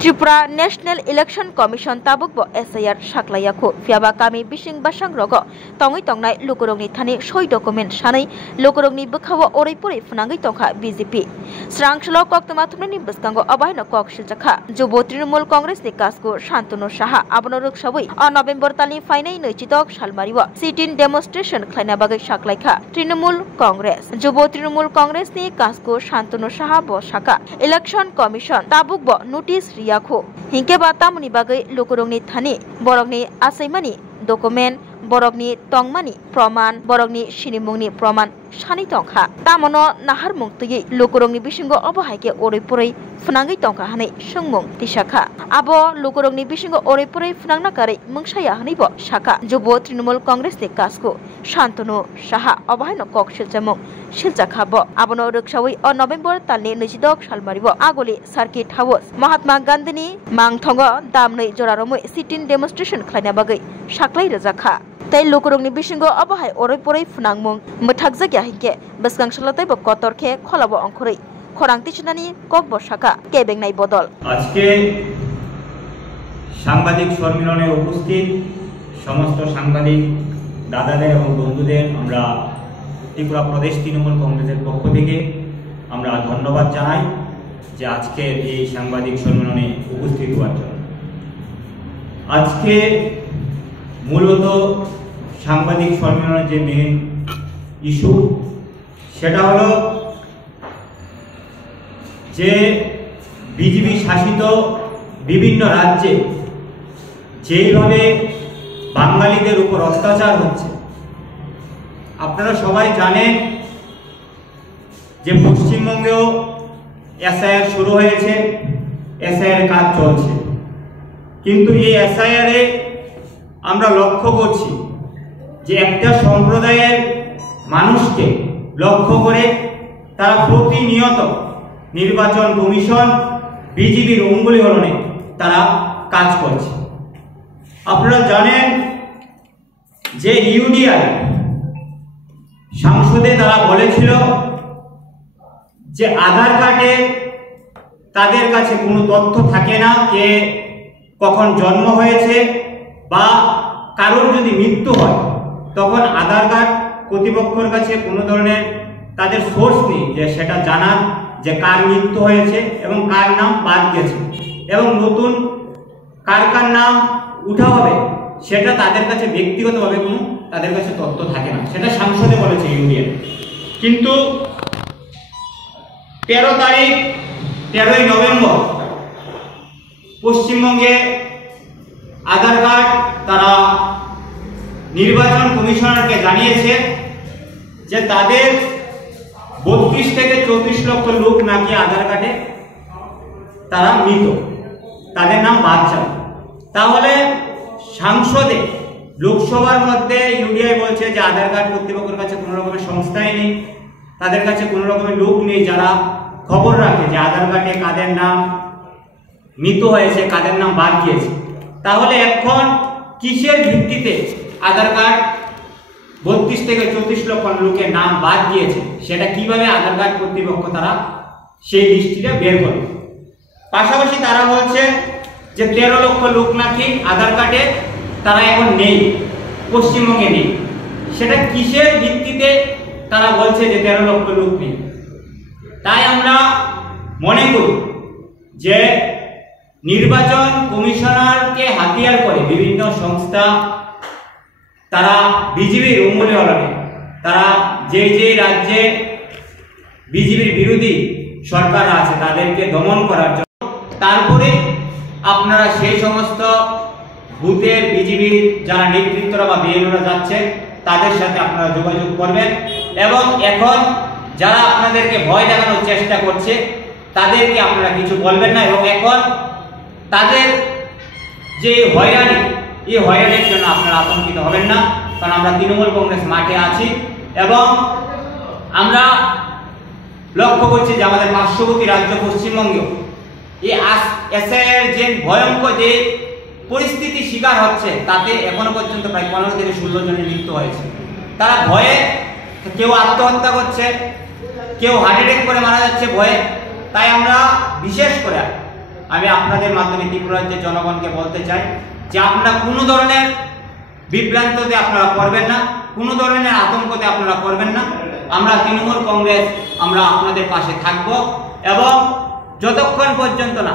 Tripura national election commission Tabuk SIR साख्लायाखौ फियाबा कामी बिसिं बासां रगो तंगै तंनाय लुकुरंनि थानि सय document सानै लुकुरंनि बोखाव ओरैपुरै फुनांगै तंखा BJP स्रांसलो कक्तमा थुमनि बस्कांगो अबायनो कक सिलजाखा जुबो तृणमूल कांग्रेस नि कासको शान्तनु साहा आबनो रुकसावै नभेम्बर तालनि फाइनै नैजिदक सालमारिव सिटिन डेमोन्स्ट्रेशन खालायना बागै साख्लायखा तृणमूल कांग्रेस जुबो तृणमूल कांग्रेस नि कासको शान्तनु साहा ब साका इलेक्शन कमिशन ताबुक ब नोटिस रियाखौ हिंके बातामनि बागै लुकुरंनि थानि बरकनि आसैमानि डकुमेन्ट बरकनि तंमानि प्रमाण बरकनि सिनिमुंनि प्रमाण सानै तंखा तामनो नाहार मुक्तयै लुकुरंनि बिसिंगो अबहायके ओरैपुरै फुनांगै तंखा हानै सोंमुं तिसाखा आबो लुकुरंनि बिसिंगो ओरैपुरै फुनांना कारै मुंसाया हानैबो साखा जुबो तृणमूल कांग्रेसनि कासको शान्तनु साहा अबहायनो कक सिलजामुं सिलजाखाबो आबनो रुकसावै नभेम्बर तालनि 22 सालमारिबो आगोलि सार्किट हाउस महात्मा गान्धीनि मांथंग दामनै जरारमै सिटिन डेमोन्स्ट्रेशन खालायना बागै साख्लाय रोजाखा तै लुकुरंनि बिसिंगो अबहाय ओरैपुरै फुनांमुं मोथाक जायगा हिंके बसगां सलतैबो कतरखे खलाबो अंखरै खरांति चिनानि কক বসাকা কেবেংনাই বদল আজকে সাংবাদিক সম্মেলনে উপস্থিত সমস্ত সাংবাদিক দাদাদের এবং বন্ধুদের আমরা ত্রিপুরা প্রদেশ তৃণমূল কংগ্রেসের পক্ষ থেকে আমরা ধন্যবাদ জানাই যে আজকে এই সাংবাদিক সম্মেলনে উপস্থিত হওয়ার জন্য। আজকে মূলত সাংবাদিক সম্মেলনের যে মেইন ইস্যু সেটা হলো যে বিজেপি শাসিত বিভিন্ন রাজ্যে যেইভাবে বাঙালিদের উপর অত্যাচার হচ্ছে, আপনারা সবাই জানেন যে পশ্চিমবঙ্গেও SIR শুরু হয়েছে, SIR কাজ চলছে, কিন্তু এই SIR এ আমরা লক্ষ্য করছি যে একটা সম্প্রদায়ের মানুষকে লক্ষ্য করে তারা প্রতিনিয়ত নির্বাচন কমিশন বিজেপির অঙ্গুলি হলনে তারা কাজ করছে। আপনারা জানেন যে UDI সংসদে তারা বলেছিল যে আধার কার্ডে তাদের কাছে কোনো তথ্য থাকে না, কে কখন জন্ম হয়েছে বা কারোর যদি মৃত্যু হয় তখন আধার কার্ড কর্তৃপক্ষের কাছে কোনো ধরনের তাদের সোর্স নেই যে সেটা জানার যে কার মৃত্যু হয়েছে এবং কার নাম বাদ গেছে এবং নতুন কার কার নাম উঠা হবে সেটা তাদের কাছে ব্যক্তিগতভাবে কোনো তাদের কাছে তথ্য থাকে না, সেটা সংসদে বলেছে ইউনিয়ন। কিন্তু 13ই নভেম্বর পশ্চিমবঙ্গে আধার কার্ড তারা নির্বাচন কমিশনারকে জানিয়েছে যে তাদের 32 থেকে 34 লক্ষ লোক নাকি আধার কার্ডে তারা মৃত, তাদের নাম বাদ যাবে। তাহলে সংসদে লোকসভার মধ্যে UDI বলছে যে আধার কার্ড কর্তৃপক্ষের কাছে কোনো রকমের সংস্থাই নেই, তাদের কাছে কোনো রকমের লোক নেই যারা খবর রাখে যে আধার কার্ডে কাদের নাম মৃত হয়েছে, কাদের নাম বাদ গিয়েছে। তাহলে এখন কিসের ভিত্তিতে আধার কার্ড 32 থেকে 34 লক্ষ লোকের নাম বাদ গিয়েছে, সেটা কিভাবে আধার কার্ড কর্তৃপক্ষ তারা সেই লিস্টটা বের করবে। পাশাপাশি তারা বলছে যে 13 লক্ষ লোক নাকি আধার কার্ডে তারা এখন নেই, পশ্চিমবঙ্গে নেই। সেটা কিসের ভিত্তিতে তারা বলছে যে 13 লক্ষ লোক নেই? তাই আমরা মনে করি যে নির্বাচন কমিশনারকে হাতিয়ার করে বিভিন্ন সংস্থা তারা বিজেপির অঙ্গুলি হলনে তারা যে রাজ্যে বিজেপির বিরোধী সরকার আছে তাদেরকে দমন করার জন্য, তারপরে আপনারা সেই সমস্ত বুথের বিজেপির যারা নেতৃত্বরা বা বিএলওরা যাচ্ছে তাদের সাথে আপনারা যোগাযোগ করবেন এবং এখন যারা আপনাদেরকে ভয় দেখানোর চেষ্টা করছে তাদেরকে আপনারা কিছু বলবেন না এবং এখন তাদের যে হয়রানি, এই হয়রানির জন্য আপনারা আতঙ্কিত হবেন না, কারণ আমরা তৃণমূল কংগ্রেস মাঠে আছি এবং আমরা লক্ষ্য করছি যে আমাদের পার্শ্ববর্তী রাজ্য পশ্চিমবঙ্গেও এই SIR যে ভয়ঙ্কর যে পরিস্থিতি শিকার হচ্ছে তাতে এখনো পর্যন্ত প্রায় 15 থেকে 16 জনের মৃত্যু হয়েছে। তারা ভয়ে কেউ আত্মহত্যা করছে, কেউ হার্ট অ্যাটাক করে মারা যাচ্ছে ভয়ে। তাই আমরা বিশেষ করে আমি আপনাদের মাধ্যমে ত্রিপুরা রাজ্যের জনগণকে বলতে চাই যে আপনারা কোনো ধরনের বিভ্রান্ততে আপনারা করবেন না, কোনো ধরনের আতঙ্কতে আপনারা করবেন না। আমরা তৃণমূল কংগ্রেস আমরা আপনাদের পাশে থাকব এবং যতক্ষণ পর্যন্ত না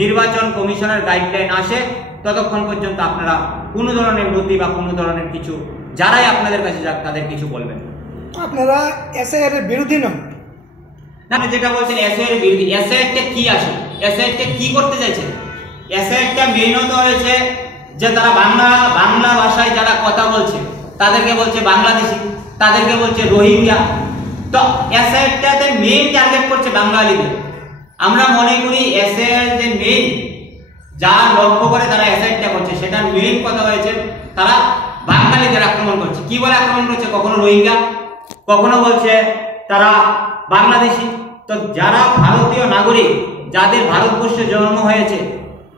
নির্বাচন কমিশনের গাইডলাইন আসে ততক্ষণ পর্যন্ত আপনারা কোনো ধরনের নথি বা কোনো ধরনের কিছু যারাই আপনাদের কাছে যাক তাদের কিছু বলবেন। আপনারা এসআইআর এর বিরোধী নন না, যেটা বলছেন এসআইআর বিরোধী, এসআইআরটা কি আসে, এসআইআরটা কি করতে চাইছে? এসআইআরটা মেইনত হয়েছে যে তারা বাংলা ভাষায় যারা কথা বলছে তাদেরকে বলছে বাংলাদেশি, তাদেরকে বলছে রোহিঙ্গা। তো এসআইআরটাতে মেইন টার্গেট করছে বাঙালিদের। আমরা মনে করি এসআইআর যে মেইন যা লক্ষ্য করে তারা এসআইআরটা করছে সেটা মেইন কথা হয়েছে তারা বাঙালিদের আক্রমণ করছে। কি বলে আক্রমণ করছে? কখনো রোহিঙ্গা, কখনো বলছে তারা বাংলাদেশি। তো যারা ভারতীয় নাগরিক যাদের ভারতবর্ষে জন্ম হয়েছে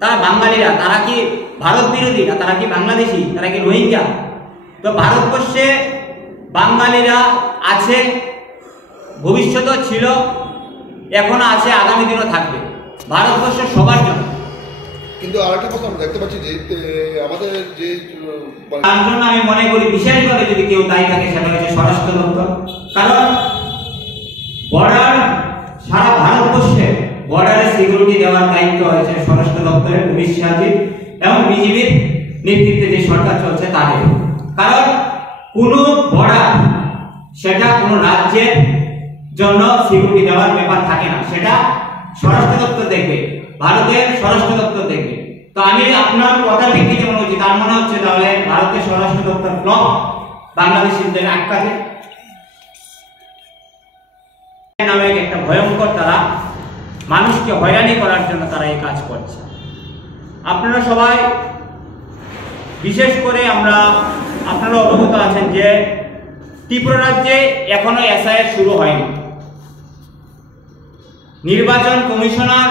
তারা বাঙালিরা, তারা কি ভারত বিরোধী না? তারা কি বাংলাদেশি? তারা কি রোহিঙ্গা? তো ভারতবর্ষে বাঙালিরা আছে, ভবিষ্যতেও ছিল, এখনো আছে, আগামী দিনও থাকবে। ভারতবর্ষ সবার জন্য। কিন্তু আরেকটা কথা আমরা দেখতে পাচ্ছি যে আমাদের যে তার জন্য আমি মনে করি বিশেষভাবে যদি কেউ দায়ী থাকে সেটা হচ্ছে স্বরাষ্ট্র দপ্তর। কারণ বর্ডার সারা ভারতবর্ষে বর্ডারে সিকিউরিটি দেওয়ার দায়িত্ব হয়েছে স্বরাষ্ট্র দপ্তরের পুলিশ সাহায্যে এবং বিজেপির নেতৃত্বে যে সরকার চলছে তাদের। কারণ কোনো বর্ডার সেটা কোনো রাজ্যের জন্য সিকিউরিটি দেওয়ার ব্যাপার থাকে না, সেটা স্বরাষ্ট্র দপ্তর দেখবে, ভারতের স্বরাষ্ট্র দপ্তর দেখবে। তো আমি আপনার কথা ভিত্তিতে মনে হচ্ছে তার মনে হচ্ছে তাহলে ভারতের স্বরাষ্ট্র দপ্তর ব্লক বাংলাদেশিদের আটকাবে নামে একটা ভয়ঙ্কর তারা মানুষকে হয়রানি করার জন্য তারা এই কাজ করছে। আপনারা সবাই বিশেষ করে আপনারা অবগত আছেন যে ত্রিপুরা রাজ্যে এখনো এসআইআর শুরু হয়নি। নির্বাচন কমিশনার,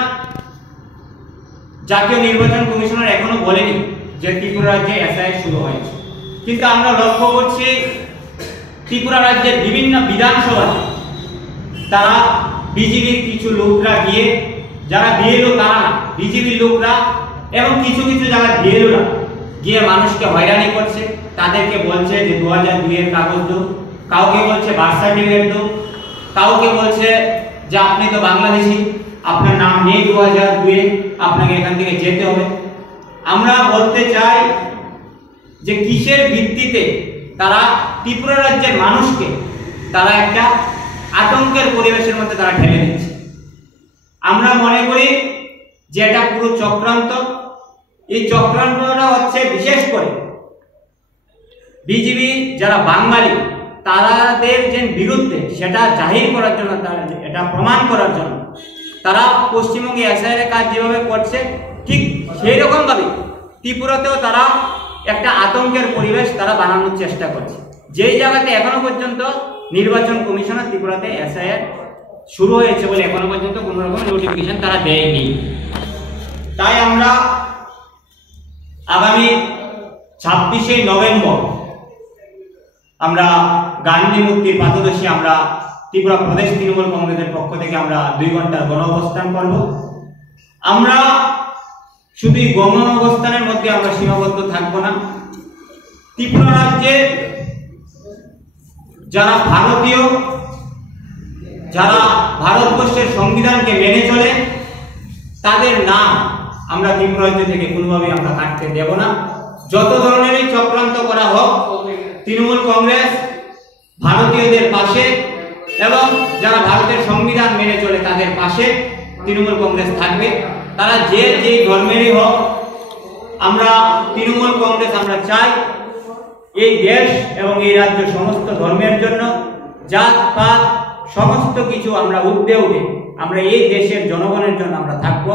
জাতীয় নির্বাচন কমিশনার এখনো বলেনি যে ত্রিপুরা রাজ্যে এসআইআর শুরু হয়েছে। কিন্তু আমরা লক্ষ্য করছি ত্রিপুরা রাজ্যের বিভিন্ন বিধানসভাতে তারা বিজেপির কিছু লোকরা গিয়ে, যারা বিএলও তারা না, বিজেপির লোকরা এবং কিছু কিছু যারা বিএলওরা গিয়ে মানুষকে হয়রানি করছে। তাদেরকে বলছে যে 2002 এর কাগজ দো, কাউকে বলছে বার্থ সার্টিফিকেট দো, কাউকে বলছে যে আপনি তো বাংলাদেশি, আপনার নাম নেই 2002 আপনাকে এখান থেকে যেতে হবে। আমরা বলতে চাই যে কিসের ভিত্তিতে তারা ত্রিপুরা রাজ্যের মানুষকে তারা একটা আতঙ্কের পরিবেশের মধ্যে তারা ঠেলে দিচ্ছে। আমরা মনে করি যে এটা পুরো চক্রান্ত। এই চক্রান্তটা হচ্ছে বিশেষ করে বিজেপি যারা বাঙালি তাদের যে বিরুদ্ধে সেটা জাহির করার জন্য, এটা প্রমাণ করার জন্য তারা পশ্চিমবঙ্গে এসআইআর এর কাজ যেভাবে করছে ঠিক সেই রকম ভাবে ত্রিপুরাতেও তারা একটা আতঙ্কের পরিবেশ তারা বানানোর চেষ্টা করছে। যেই জায়গাতে এখনো পর্যন্ত নির্বাচন কমিশনার ত্রিপুরাতে এসআইআর শুরু হয়েছে বলে এখনো পর্যন্ত কোনো রকম নোটিফিকেশন তারা দেয়নি। তাই আমরা আগামী 26শে নভেম্বর আমরা গান্ধী মূর্তির পাদদেশে আমরা ত্রিপুরা প্রদেশ তৃণমূল কংগ্রেসের পক্ষ থেকে আমরা 2 ঘন্টার গণ অবস্থান করব। আমরা শুধু গণ অবস্থানের মধ্যে আমরা সীমাবদ্ধ থাকবো না। ত্রিপুরা রাজ্যের যারা ভারতীয়, যারা ভারতবর্ষের সংবিধানকে মেনে চলে তাদের নাম আমরা ত্রিপুরা রাজ্য থেকে কোনোভাবেই আমরা কাটতে দেব না। যত ধরনেরই চক্রান্ত করা হোক তৃণমূল কংগ্রেস ভারতীয়দের পাশে এবং যারা ভারতের সংবিধান মেনে চলে তাদের পাশে তৃণমূল কংগ্রেস থাকবে। তারা যে ধর্মেরই হোক, আমরা তৃণমূল কংগ্রেস আমরা চাই এই দেশ এবং এই রাজ্য সমস্ত ধর্মের জন্য, জাত পাত সমস্ত কিছু আমরা ঊর্ধ্বে উঠে আমরা এই দেশের জনগণের জন্য আমরা থাকব।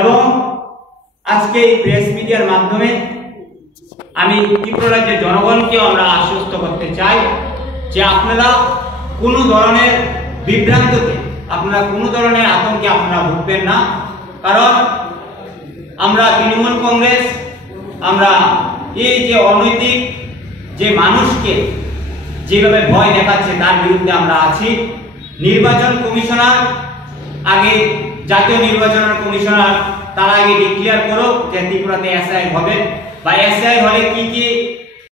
এবং আজকে এই প্রেস মিডিয়ার মাধ্যমে আমি ত্রিপুরা রাজ্যের জনগণকেও আমরা আশ্বস্ত করতে চাই যে আপনারা কোনো ধরনের বিভ্রান্ততে, আপনারা কোনো ধরনের আতঙ্কে আপনারা ভুগবেন না। কারণ আমরা তৃণমূল কংগ্রেস আমরা এই যে অনৈতিক যে মানুষকে যেভাবে ভয় দেখাচ্ছে তার বিরুদ্ধে আমরা আছি। নির্বাচন কমিশনার, আগে জাতীয় নির্বাচন কমিশনার তার আগে ডিক্লেয়ার করুক যে ত্রিপুরাতে এসআই হবে বা এসআই হলে কি কি